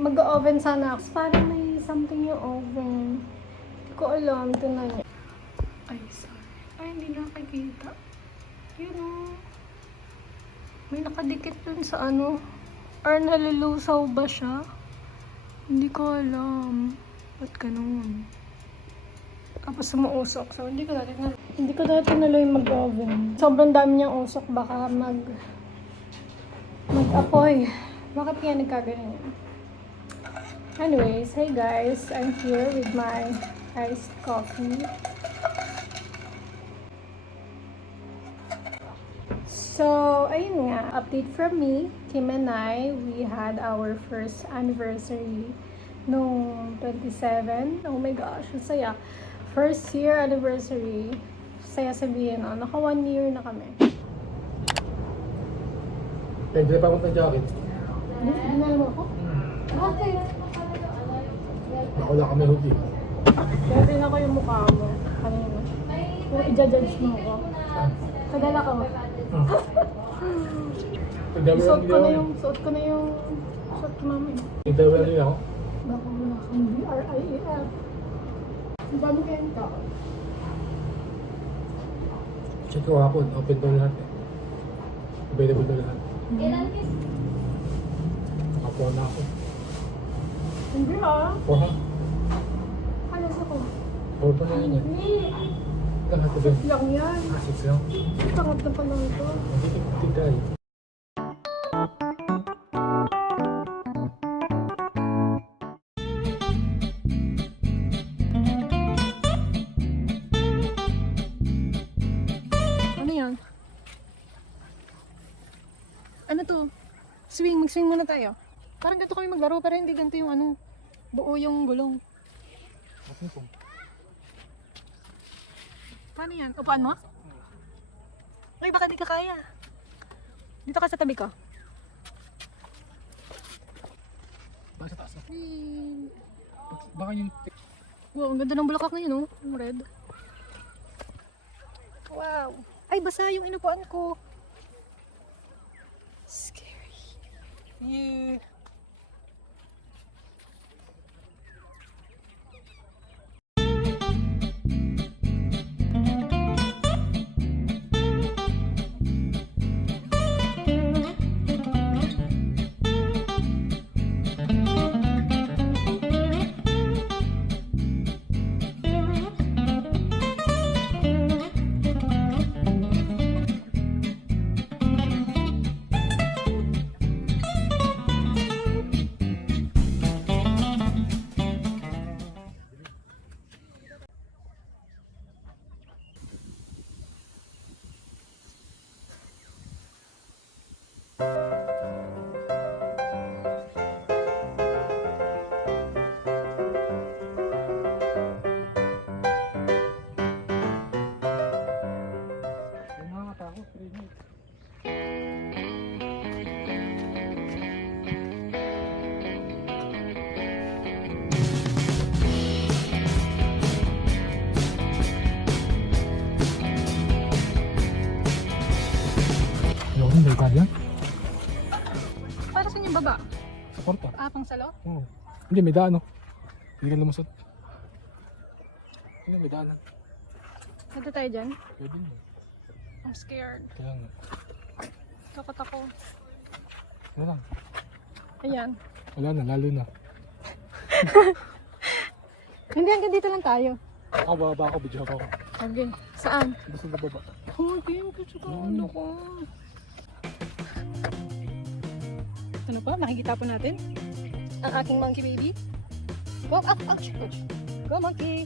mag-oven sana ako. Parang may something yung oven. Hindi ko alam. Tingnan niyo. Ay, sorry. Ay, hindi nakikita. Yun o. May nakadikit dun sa ano. Or nalulusaw ba siya? Hindi ko alam. Ba't ganun? Tapos sumuusok. So, hindi ko dati naluloy mag-oven. Sobrang dami niyang usok. Baka mag-apoy. Bakit kaya nagkaganon? Anyways, hey guys. I'm here with my iced coffee. So, ayun nga. Update from me. Kim and I, we had our first anniversary nung 27. Oh my gosh, ang saya. First year anniversary. Saya sabihin, no? Naka 1 year na kami. Pwede pa akong jacket. Dinala mo ako? Okay. Ako lang kami hoodie. Dati na ko yung mukha mo. Kanina. Kung i-judge mo ako. Kadala ka mo. Suot ko na yung suot ko mami. Nagdawal rin ako. Baka wala kang BRIAF. Ang dami kayong tao. Check ko hapon. Open daw lahat eh. Available daw lahat. Nakapo na ako. Hindi ha? Po ha? Alas ako. Or pa na yun eh. Hindi. Lahat ba? Lang yan. Asix lang. Tangat na pala ito. Hindi tigay. Ano yan? Ano to? Swing. Mag-swing muna tayo. Parang ganito kami maglaro pero hindi ganito yung ano. Buo yung gulong. Asin po. Paano yan? Upuan mo? Ay, baka di ka kaya. Dito ka sa tabi ko. Baka sa taas na. Hmm. Baka yung... Wow, ang ganda ng bulaklak na yun, oh. Yung red. Wow. Ay, basa yung inupuan ko. Scary. Yeah. Yung mga katakot. 3 minutes. Ayaw ko may kanya. Para saan yung baba? Sa kwarto. Pang salo? Oo. Hindi, may daan oh. Hindi ka lumusot. Hindi, may daanan. Punta tayo dyan? Pwede na. I'm scared. Kaya nga. Takot ako. Ano lang. Ayan. Wala na, lalo na. Hindi, hanggang dito lang tayo. Ako, bababa ako, video ako. Okay. Saan? Gusto na baba. Okay, gusto ko ano ko. Ano pa? Makikita po natin ang aking monkey baby. Go, ouch. Go, monkey.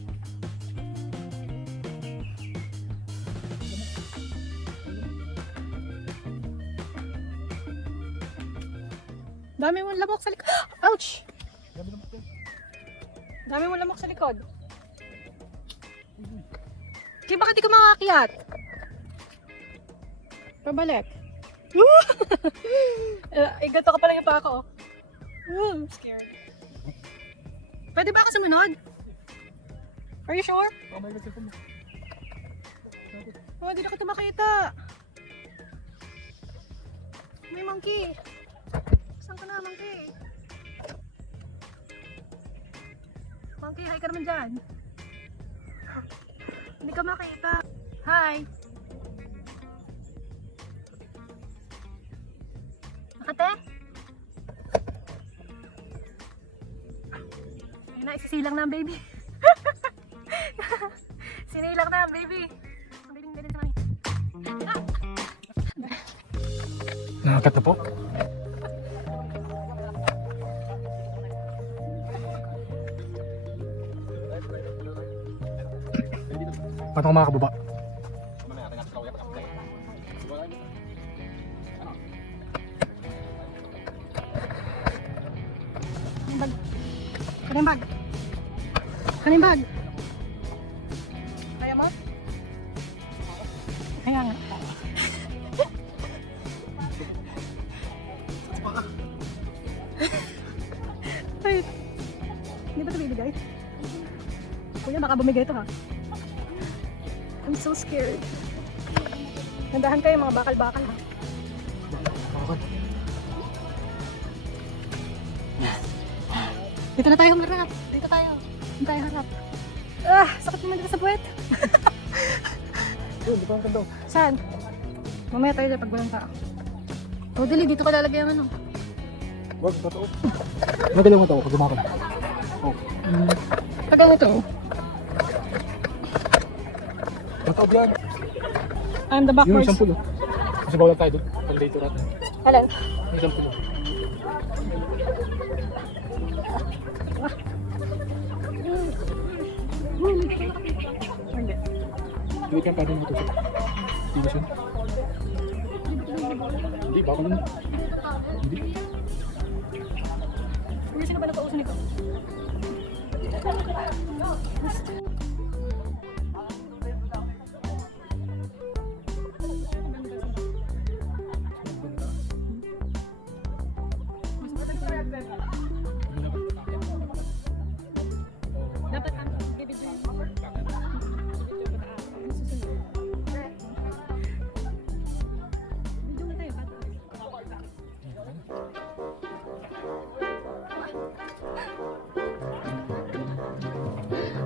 Dami mong lamok sa likod. Ouch! Gabi naman ito. Dami mong lamok sa likod. Kaya bakit di ka makakakiyat? Pabalik. Gato ka pala yung pa ako. I'm scared. Pwede ba ako sumunod? Are you sure? Oh my God, cellphone mo. Oh, di na kita makita. May monkey. Saan ka na, monkey? Monkey, hi ka naman dyan. Hindi ka makita. Hi. Makate? Ayun na, isisilang na ang baby. Sinilang na ang baby. Ang biling-biling sa kami. Nakakat na po. Paano ko makakababa? Bag. Kaning bag. Kaning bag. Kaya mo? Kaya nga. Wait. Hindi ba ito bibigay? Kuya, baka bumigay ito ha. I'm so scared. Nandahan kayo mga bakal-bakal ha. Dito na tayo harap. Dito tayo. Dito tayo harap. Ah, sakit naman dito sa puwet. Yun, di pa ang daw. Saan? Mamaya tayo dyan pag walang tao. O, dali, dito ko lalagay ang ano. Wag, totoo. Madali mo ito, pag gumakon. Oh. Pag ano ito? Totoo yan. And the Yung backwards. isang pulo. Kasi bawal tayo doon. Pag dito natin. Alan? Yung isang pulo. Hindi. Hindi ka pwede mo ito. Hindi siya. Hindi, baka nun. Hindi. Kuya, sino ba nagpauso nito? Dapat ano, bibigyan. Video na tayo, bata.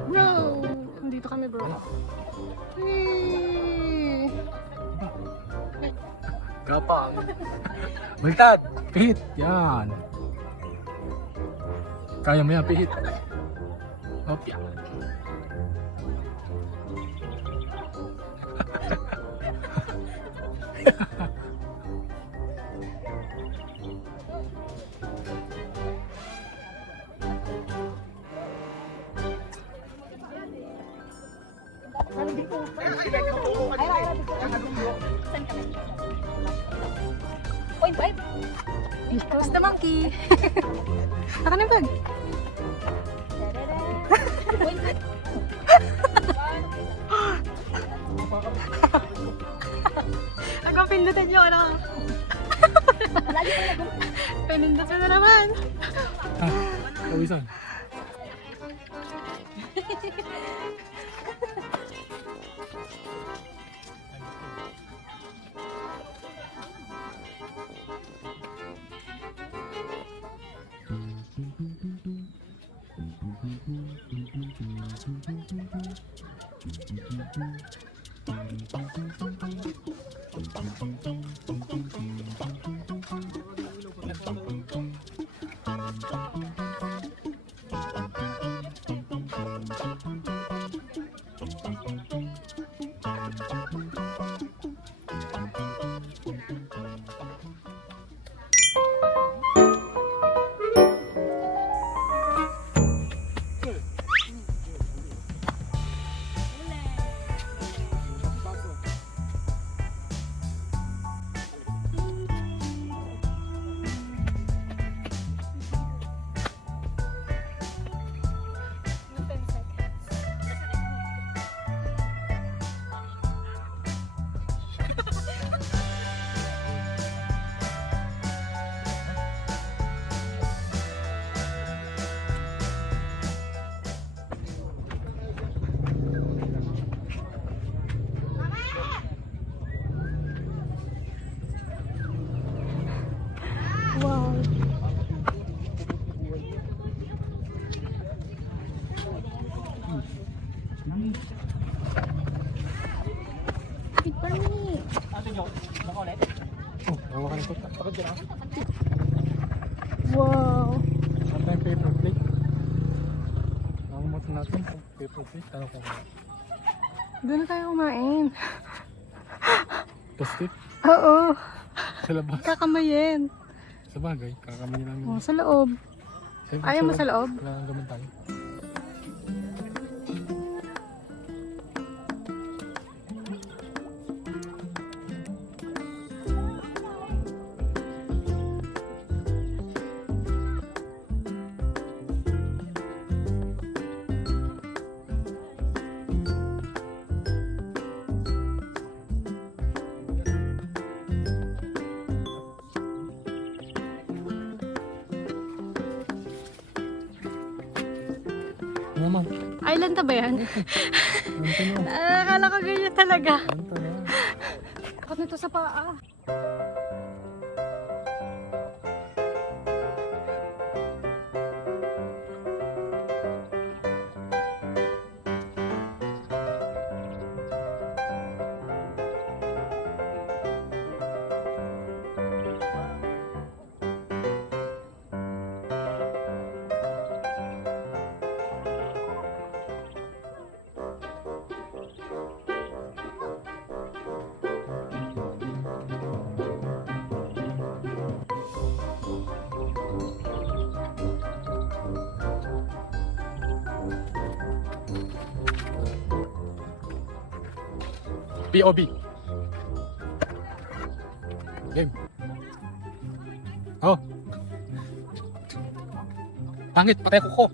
Bro! Nandito kami, bro. Hey! Kapang. Baliktad. Pihit. Yan. Kaya mo yan, pihit. Okay. Oy, bye! Where's the monkey? Naka na yung bag. Hanggang pindutan nyo, ano? Pindutan na naman. Kawisan. Pani. Oh, hawakan ito. Takot dyan ako. Wow. Ano tayong paper plate? Nakalimutan natin kung paper plate. Ano ko kaya? Doon na tayo kumain. Plastic? Oo. Sa labas. Kakamayin. Sa bagay, kakamayin namin. Oh, sa loob. Siyempre, Ayaw mo sa loob? Wala nang gaman tayo. Ano naman? Island na ba yan? Ano to na? Akala ko ganyan talaga. Ano to na? Takot nito sa paa. POB. Game. Oh. Pangit, patay ko ko.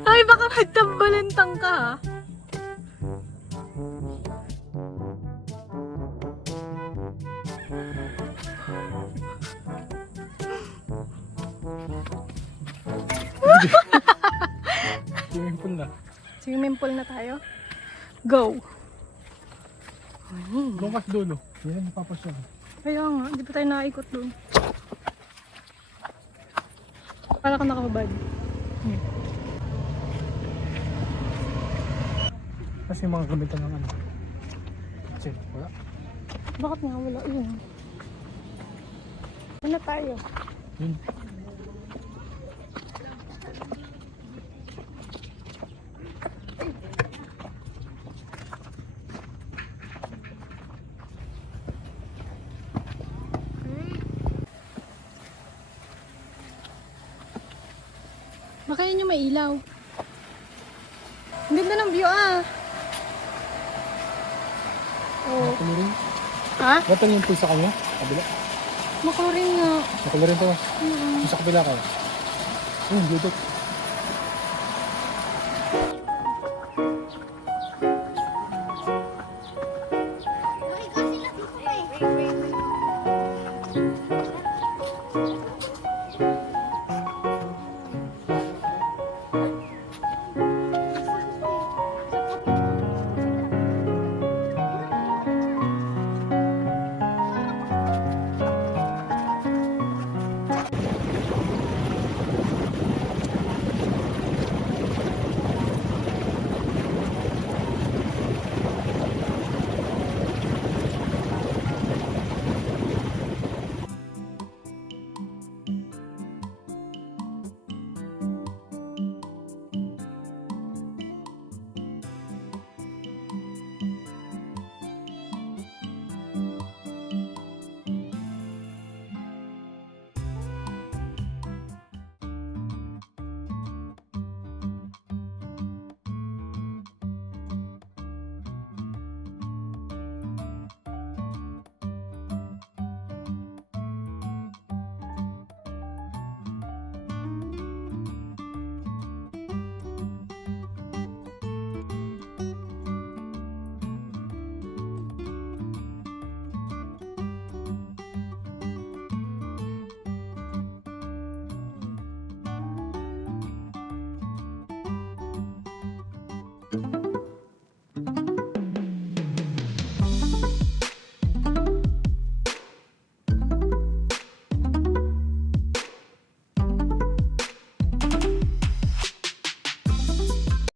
Ay, baka magtambalintang ka ha. Swimming pool na. Swimming pool na tayo. Go! Doon kasi doon, oh. Yan ang napapasya. Kaya nga, hindi pa tayo nakaikot doon. Para ka nakababad. Kasi yung mga gamitan ng ano. Check, wala. Bakit nga wala yun? Ano tayo? Yun. Baka yun yung may ilaw. Ang ganda ng view ah. Oh. Nakulurin. Ha? Ba't yung pool sa kanya? Kabila. Makurin nga. Nakulurin to. Mm. Sa kabila kayo. Ayun, dito.